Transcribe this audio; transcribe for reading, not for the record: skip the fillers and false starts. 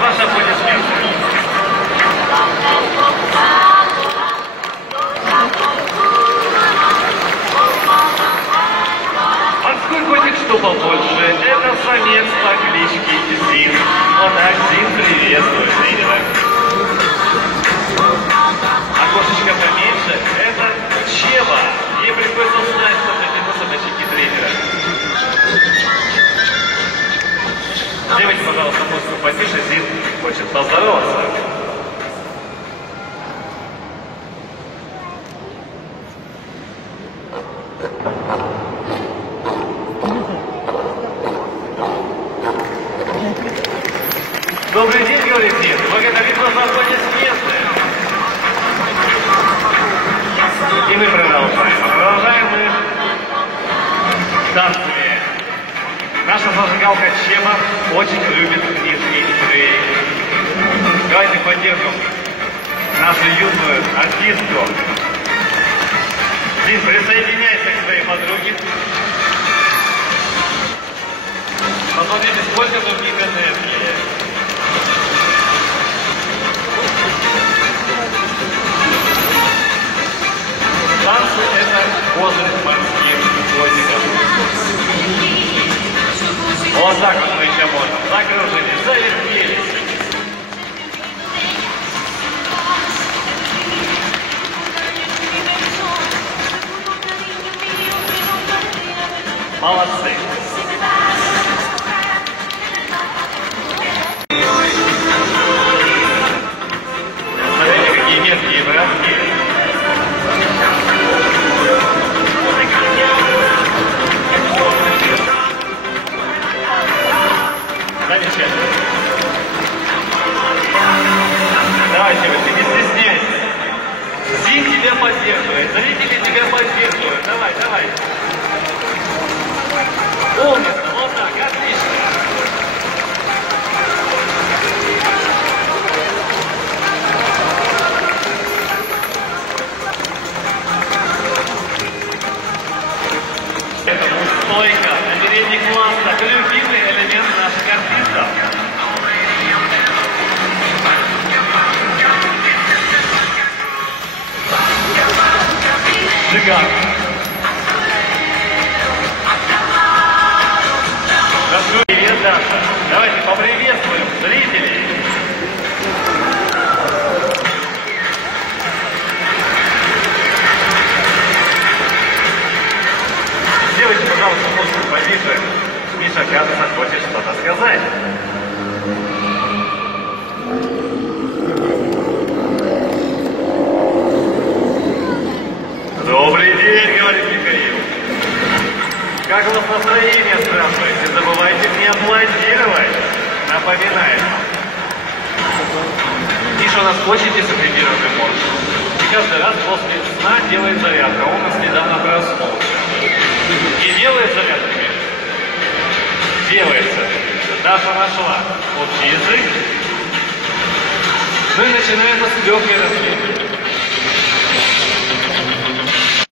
ваши аплодисменты. Морской котик, что побольше, это самец по кличке Зин. Вот так Зин приветствует зрителя. А кошечка поменьше, это Чева. Ей приходится знать, что это особенности тренера. Девочка, пожалуйста, музыку потише, Зин хочет поздороваться. Добрый день, говорит Зин. Благодарит вас за аплодисменты. И мы продолжаем. Продолжаем мы танцами. Наша зажигалка Чева очень любит нижний шеи. Давайте поддержим нашу юную артистку. Зин, присоединяйся к своей подруге. Посмотрите, сколько тут них энергии. Танцы — это позы морских котиков. Вот так вот мы еще можем. Закружились, завертелись. Молодцы. Смотрите, какие меткие броски. Замечательно. Давай, девочка, не стесняйся. Зин тебя поддерживает, зрители тебя поддерживают. Давай, давай. Умница, вот так, отлично. Это стойка, намерение класса, любимый элемент наших артистов. Жиган. Привет, Даша. Давайте поприветствуем зрителей. Девочки, пожалуйста, музыку потише. Миша, кажется, хочет что-то сказать. Добрый день, говорит Михаил. Как у вас настроение, спрашивает? Не забывайте мне аплодировать. Напоминает. Миша у нас очень дисциплинированный муж. И каждый раз после сна делает зарядку. Он у нас недавно проснулся. И делает зарядку, Миша? Делается. Даша нашла общий язык. Ну и начинается с легкой разминки.